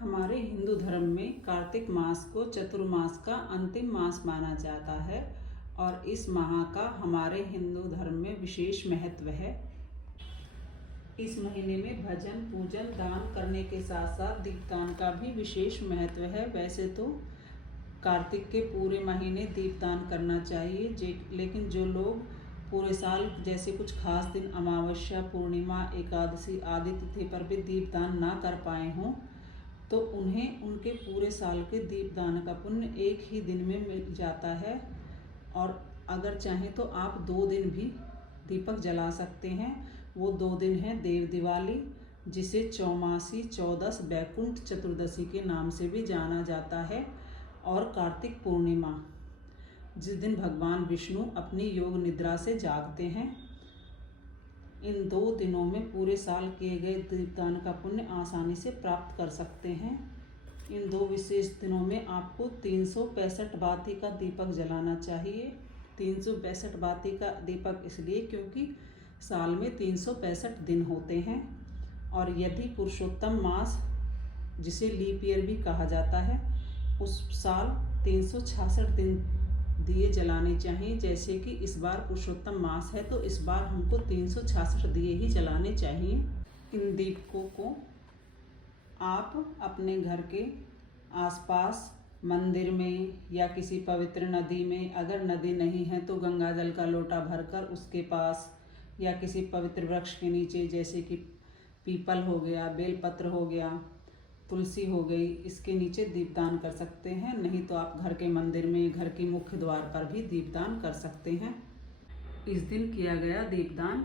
हमारे हिंदू धर्म में कार्तिक मास को चतुर्मास का अंतिम मास माना जाता है और इस माह का हमारे हिंदू धर्म में विशेष महत्व है। इस महीने में भजन पूजन दान करने के साथ साथ दीपदान का भी विशेष महत्व है। वैसे तो कार्तिक के पूरे महीने दीपदान करना चाहिए, लेकिन जो लोग पूरे साल जैसे कुछ खास दिन अमावस्या, पूर्णिमा, एकादशी आदि तिथि पर भी दीपदान ना कर पाए हों तो उन्हें उनके पूरे साल के दीपदान का पुण्य एक ही दिन में मिल जाता है। और अगर चाहें तो आप 2 दिन भी दीपक जला सकते हैं। वो 2 दिन हैं देव दिवाली, जिसे चौमासी चौदस बैकुंठ चतुर्दशी के नाम से भी जाना जाता है, और कार्तिक पूर्णिमा, जिस दिन भगवान विष्णु अपनी योग निद्रा से जागते हैं। इन 2 दिनों में पूरे साल किए गए दीपदान का पुण्य आसानी से प्राप्त कर सकते हैं। इन 2 विशेष दिनों में आपको 365 बाती का दीपक जलाना चाहिए। 365 बाती का दीपक इसलिए क्योंकि साल में 365 दिन होते हैं, और यदि पुरुषोत्तम मास, जिसे लीप ईयर भी कहा जाता है, उस साल 366 दिन दिए जलाने चाहिए। जैसे कि इस बार पुरुषोत्तम मास है तो इस बार हमको 366 दिए ही जलाने चाहिए। इन दीपकों को आप अपने घर के आसपास मंदिर में या किसी पवित्र नदी में, अगर नदी नहीं है तो गंगा जल का लोटा भरकर उसके पास, या किसी पवित्र वृक्ष के नीचे, जैसे कि पीपल हो गया, बेलपत्र हो गया, तुलसी हो गई, इसके नीचे दीपदान कर सकते हैं। नहीं तो आप घर के मंदिर में, घर के मुख्य द्वार पर भी दीपदान कर सकते हैं। इस दिन किया गया दीपदान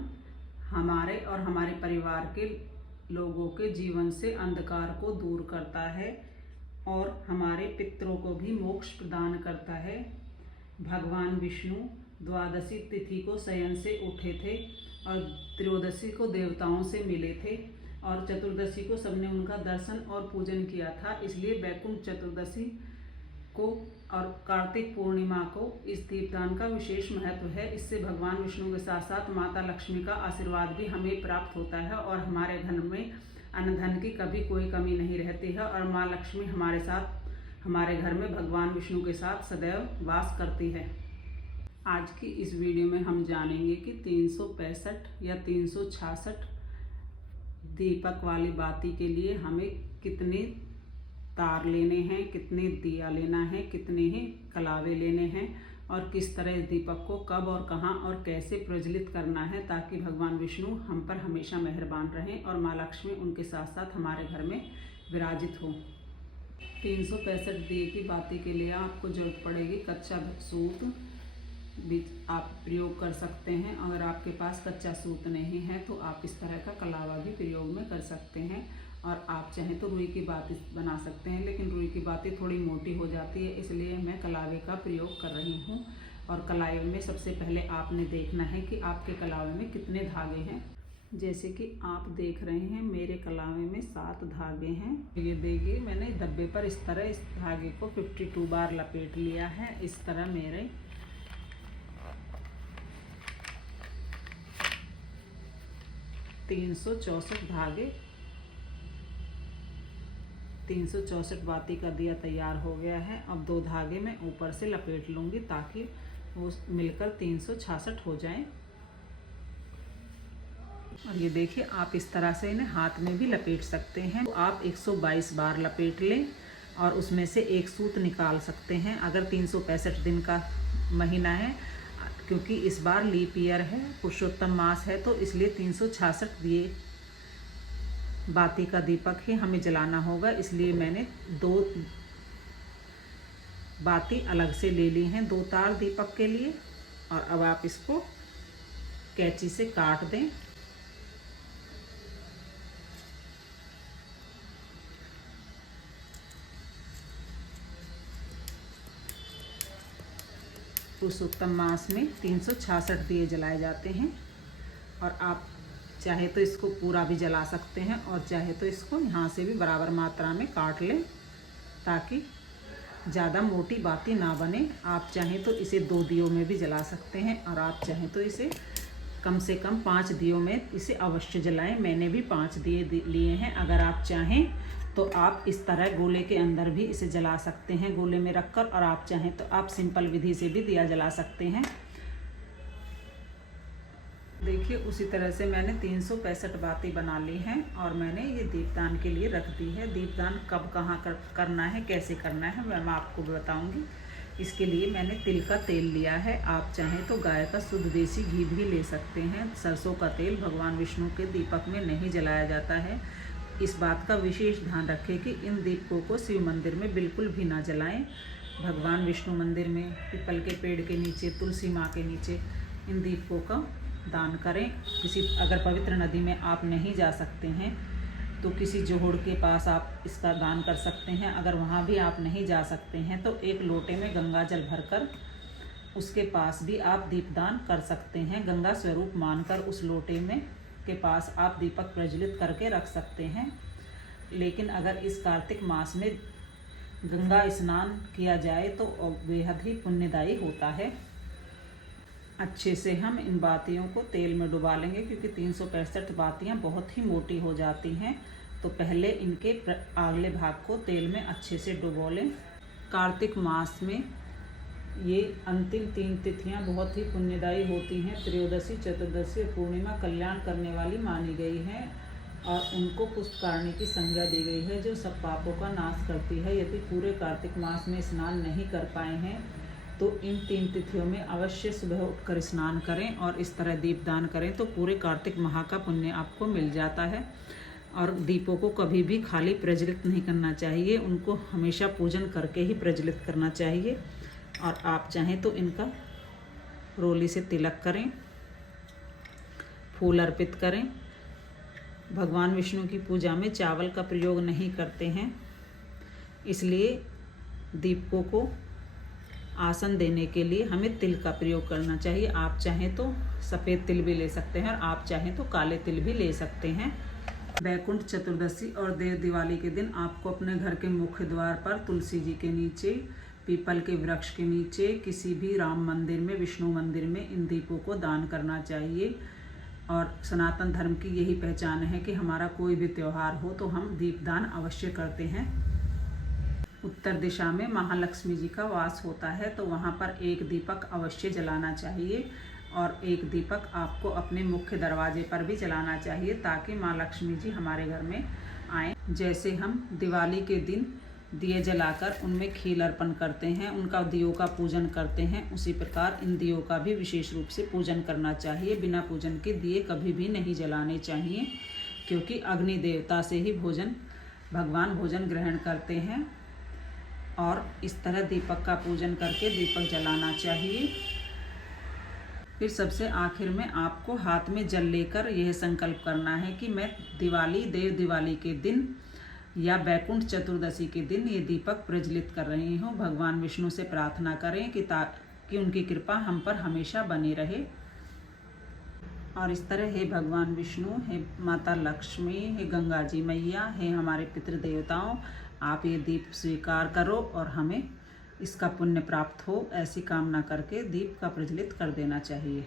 हमारे और हमारे परिवार के लोगों के जीवन से अंधकार को दूर करता है और हमारे पितरों को भी मोक्ष प्रदान करता है। भगवान विष्णु द्वादशी तिथि को शयन से उठे थे और त्रयोदशी को देवताओं से मिले थे, और चतुर्दशी को सबने उनका दर्शन और पूजन किया था। इसलिए बैकुंठ चतुर्दशी को और कार्तिक पूर्णिमा को इस दीपदान का विशेष महत्व है। इससे भगवान विष्णु के साथ साथ माता लक्ष्मी का आशीर्वाद भी हमें प्राप्त होता है, और हमारे घर में अन्न धन की कभी कोई कमी नहीं रहती है, और माँ लक्ष्मी हमारे साथ, हमारे घर में भगवान विष्णु के साथ सदैव वास करती है। आज की इस वीडियो में हम जानेंगे कि 365 या 366 दीपक वाली बाती के लिए हमें कितने तार लेने हैं, कितने दिया लेना है, कितने ही कलावे लेने हैं, और किस तरह इस दीपक को कब और कहाँ और कैसे प्रज्वलित करना है, ताकि भगवान विष्णु हम पर हमेशा मेहरबान रहें और माँ लक्ष्मी उनके साथ साथ हमारे घर में विराजित हो। 365 दिए की बाती के लिए आपको जरूरत पड़ेगी कच्चा सूत भी आप प्रयोग कर सकते हैं। अगर आपके पास कच्चा सूत नहीं है तो आप इस तरह का कलावा भी प्रयोग में कर सकते हैं, और आप चाहें तो रुई की बाती बना सकते हैं, लेकिन रुई की बाती थोड़ी मोटी हो जाती है, इसलिए मैं कलावे का प्रयोग कर रही हूँ। और कलावे में सबसे पहले आपने देखना है कि आपके कलावे में कितने धागे हैं। जैसे कि आप देख रहे हैं मेरे कलावे में 7 धागे हैं। ये देखिए, मैंने डब्बे पर इस तरह इस धागे को 52 बार लपेट लिया है। इस तरह मेरे 364 धागे, 364 बाती का दिया तैयार हो गया है। अब 2 धागे मैं ऊपर से लपेट लूँगी ताकि वो मिलकर 366 हो जाए। और ये देखिए, आप इस तरह से इन्हें हाथ में भी लपेट सकते हैं। तो आप 122 बार लपेट लें और उसमें से एक सूत निकाल सकते हैं। अगर 365 दिन का महीना है, क्योंकि इस बार लीप ईयर है, पुरुषोत्तम मास है, तो इसलिए 366 दिए बाती का दीपक ही हमें जलाना होगा। इसलिए मैंने 2 बाती अलग से ले ली हैं, 2 तार दीपक के लिए। और अब आप इसको कैंची से काट दें। पुरुषोत्तम मास में 366 दिए जलाए जाते हैं, और आप चाहे तो इसको पूरा भी जला सकते हैं, और चाहे तो इसको यहाँ से भी बराबर मात्रा में काट लें ताकि ज़्यादा मोटी बाती ना बने। आप चाहें तो इसे 2 दियों में भी जला सकते हैं, और आप चाहें तो इसे कम से कम 5 दियों में इसे अवश्य जलाएं। मैंने भी 5 दिए लिए हैं। अगर आप चाहें तो आप इस तरह गोले के अंदर भी इसे जला सकते हैं, गोले में रखकर, और आप चाहें तो आप सिंपल विधि से भी दिया जला सकते हैं। देखिए उसी तरह से मैंने 365 बाती बना ली हैं और मैंने ये दीपदान के लिए रख दी है। दीपदान कब कहाँ करना है, कैसे करना है, मैं आपको बताऊंगी। इसके लिए मैंने तिल का तेल लिया है। आप चाहें तो गाय का शुद्ध देसी घी भी ले सकते हैं। सरसों का तेल भगवान विष्णु के दीपक में नहीं जलाया जाता है। इस बात का विशेष ध्यान रखें कि इन दीपकों को शिव मंदिर में बिल्कुल भी ना जलाएं। भगवान विष्णु मंदिर में, पीपल के पेड़ के नीचे, तुलसी माँ के नीचे इन दीपकों का दान करें। अगर पवित्र नदी में आप नहीं जा सकते हैं तो किसी जोहड़ के पास आप इसका दान कर सकते हैं। अगर वहाँ भी आप नहीं जा सकते हैं तो एक लोटे में गंगा जल भरकर उसके पास भी आप दीपदान कर सकते हैं। गंगा स्वरूप मानकर उस लोटे में के पास आप दीपक प्रज्वलित करके रख सकते हैं। लेकिन अगर इस कार्तिक मास में गंगा स्नान किया जाए तो बेहद ही पुण्यदायी होता है। अच्छे से हम इन बातियों को तेल में डुबा लेंगे, क्योंकि 365 बातियाँ बहुत ही मोटी हो जाती हैं। तो पहले इनके अगले भाग को तेल में अच्छे से डुबो लें। कार्तिक मास में ये अंतिम 3 तिथियाँ बहुत ही पुण्यदायी होती हैं। त्रयोदशी, चतुर्दशी और पूर्णिमा कल्याण करने वाली मानी गई हैं और उनको पुष्पकारणी की संज्ञा दी गई है, जो सब पापों का नाश करती है। यदि पूरे कार्तिक मास में स्नान नहीं कर पाए हैं तो इन 3 तिथियों में अवश्य सुबह उठकर स्नान करें और इस तरह दीपदान करें तो पूरे कार्तिक माह का पुण्य आपको मिल जाता है। और दीपों को कभी भी खाली प्रज्वलित नहीं करना चाहिए, उनको हमेशा पूजन करके ही प्रज्वलित करना चाहिए। और आप चाहें तो इनका रोली से तिलक करें, फूल अर्पित करें। भगवान विष्णु की पूजा में चावल का प्रयोग नहीं करते हैं, इसलिए दीपकों को आसन देने के लिए हमें तिल का प्रयोग करना चाहिए। आप चाहें तो सफ़ेद तिल भी ले सकते हैं और आप चाहें तो काले तिल भी ले सकते हैं। बैकुंठ चतुर्दशी और देव दिवाली के दिन आपको अपने घर के मुख्य द्वार पर तुलसी जी के नीचे, पीपल के वृक्ष के नीचे, किसी भी राम मंदिर में, विष्णु मंदिर में इन दीपों को दान करना चाहिए। और सनातन धर्म की यही पहचान है कि हमारा कोई भी त्यौहार हो तो हम दीपदान अवश्य करते हैं। उत्तर दिशा में महालक्ष्मी जी का वास होता है, तो वहाँ पर एक दीपक अवश्य जलाना चाहिए और एक दीपक आपको अपने मुख्य दरवाजे पर भी जलाना चाहिए, ताकि माँ लक्ष्मी जी हमारे घर में आएँ। जैसे हम दिवाली के दिन दिए जलाकर उनमें खील अर्पण करते हैं, उनका दियों का पूजन करते हैं, उसी प्रकार इन दियों का भी विशेष रूप से पूजन करना चाहिए। बिना पूजन के दिए कभी भी नहीं जलाने चाहिए, क्योंकि अग्नि देवता से ही भगवान भोजन ग्रहण करते हैं। और इस तरह दीपक का पूजन करके दीपक जलाना चाहिए। फिर सबसे आखिर में आपको हाथ में जल लेकर यह संकल्प करना है कि मैं देव दिवाली के दिन या बैकुंठ चतुर्दशी के दिन ये दीपक प्रज्वलित कर रही हूँ। भगवान विष्णु से प्रार्थना करें कि उनकी कृपा हम पर हमेशा बनी रहे। और इस तरह हे भगवान विष्णु, हे माता लक्ष्मी, हे गंगा जी मैया, हे हमारे पितृदेवताओं, आप ये दीप स्वीकार करो और हमें इसका पुण्य प्राप्त हो, ऐसी कामना करके दीप का प्रज्वलित कर देना चाहिए।